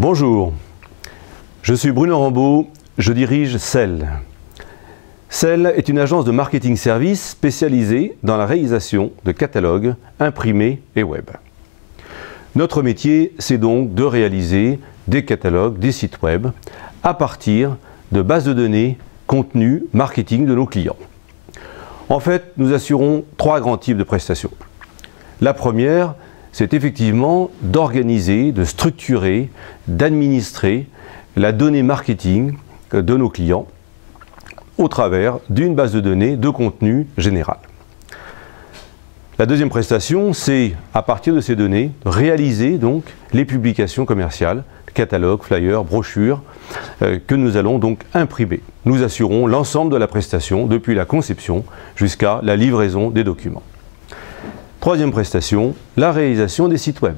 Bonjour, je suis Bruno Rambaud, je dirige Cell. Cell est une agence de marketing service spécialisée dans la réalisation de catalogues imprimés et web. Notre métier, c'est donc de réaliser des catalogues, des sites web à partir de bases de données, contenus, marketing de nos clients. En fait, nous assurons trois grands types de prestations. La première, c'est effectivement d'organiser, de structurer, d'administrer la donnée marketing de nos clients au travers d'une base de données de contenu général. La deuxième prestation, c'est à partir de ces données, réaliser donc les publications commerciales, catalogues, flyers, brochures, que nous allons donc imprimer. Nous assurons l'ensemble de la prestation depuis la conception jusqu'à la livraison des documents. Troisième prestation, la réalisation des sites web,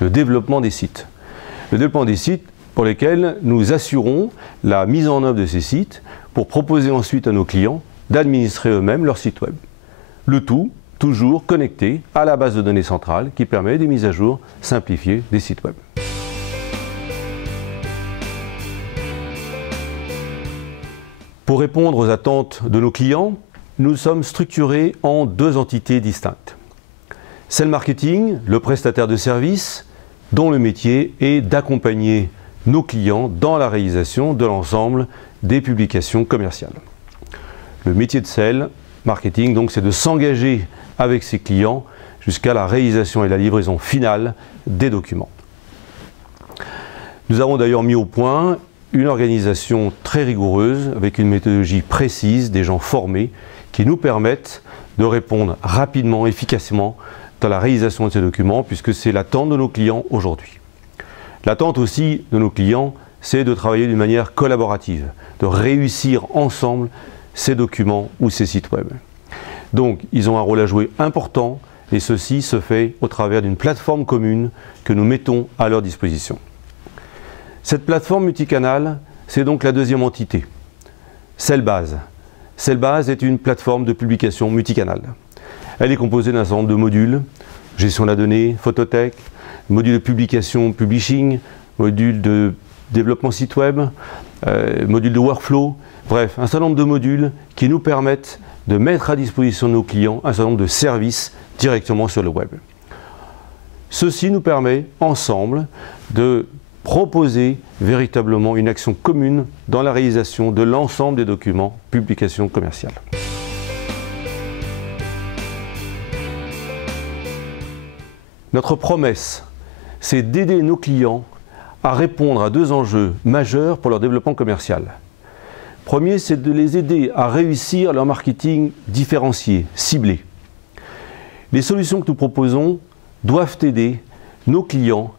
le développement des sites. Le développement des sites pour lesquels nous assurons la mise en œuvre de ces sites pour proposer ensuite à nos clients d'administrer eux-mêmes leur site web. Le tout toujours connecté à la base de données centrale qui permet des mises à jour simplifiées des sites web. Pour répondre aux attentes de nos clients, nous sommes structurés en deux entités distinctes. Cell Marketing, le prestataire de services, dont le métier est d'accompagner nos clients dans la réalisation de l'ensemble des publications commerciales. Le métier de Cell Marketing, donc, c'est de s'engager avec ses clients jusqu'à la réalisation et la livraison finale des documents. Nous avons d'ailleurs mis au point une organisation très rigoureuse avec une méthodologie précise, des gens formés qui nous permettent de répondre rapidement, efficacement dans la réalisation de ces documents puisque c'est l'attente de nos clients aujourd'hui. L'attente aussi de nos clients, c'est de travailler d'une manière collaborative, de réussir ensemble ces documents ou ces sites web. Donc, ils ont un rôle à jouer important et ceci se fait au travers d'une plateforme commune que nous mettons à leur disposition. Cette plateforme multicanal, c'est donc la deuxième entité, Cellbase. Cellbase est une plateforme de publication multicanal. Elle est composée d'un certain nombre de modules, gestion de la donnée, photothèque, module de publication, publishing, module de développement site web, module de workflow, bref, un certain nombre de modules qui nous permettent de mettre à disposition de nos clients un certain nombre de services directement sur le web. Ceci nous permet ensemble de proposer véritablement une action commune dans la réalisation de l'ensemble des documents publications commerciales. Notre promesse, c'est d'aider nos clients à répondre à deux enjeux majeurs pour leur développement commercial. Premier, c'est de les aider à réussir leur marketing différencié, ciblé. Les solutions que nous proposons doivent aider nos clients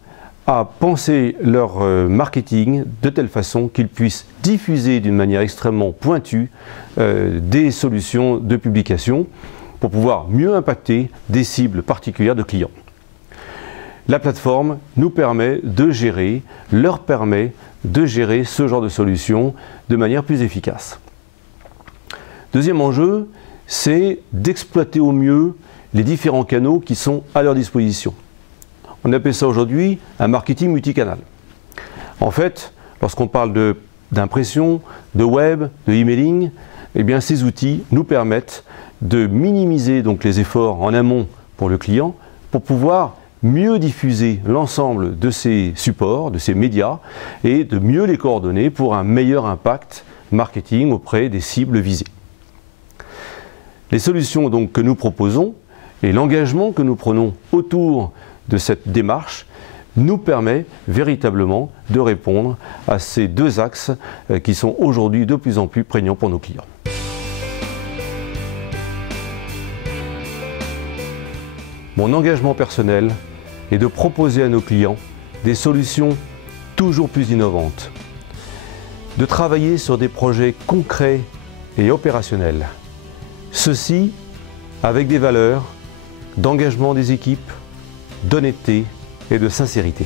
à penser leur marketing de telle façon qu'ils puissent diffuser d'une manière extrêmement pointue des solutions de publication pour pouvoir mieux impacter des cibles particulières de clients. La plateforme nous permet de gérer, leur permet de gérer ce genre de solutions de manière plus efficace. Deuxième enjeu, c'est d'exploiter au mieux les différents canaux qui sont à leur disposition. On appelle ça aujourd'hui un marketing multicanal. En fait, lorsqu'on parle d'impression, de web, de emailing, eh bien ces outils nous permettent de minimiser donc les efforts en amont pour le client pour pouvoir mieux diffuser l'ensemble de ces supports, de ces médias et de mieux les coordonner pour un meilleur impact marketing auprès des cibles visées. Les solutions donc que nous proposons et l'engagement que nous prenons autour de cette démarche nous permet véritablement de répondre à ces deux axes qui sont aujourd'hui de plus en plus prégnants pour nos clients. Mon engagement personnel est de proposer à nos clients des solutions toujours plus innovantes, de travailler sur des projets concrets et opérationnels, ceci avec des valeurs d'engagement des équipes, d'honnêteté et de sincérité.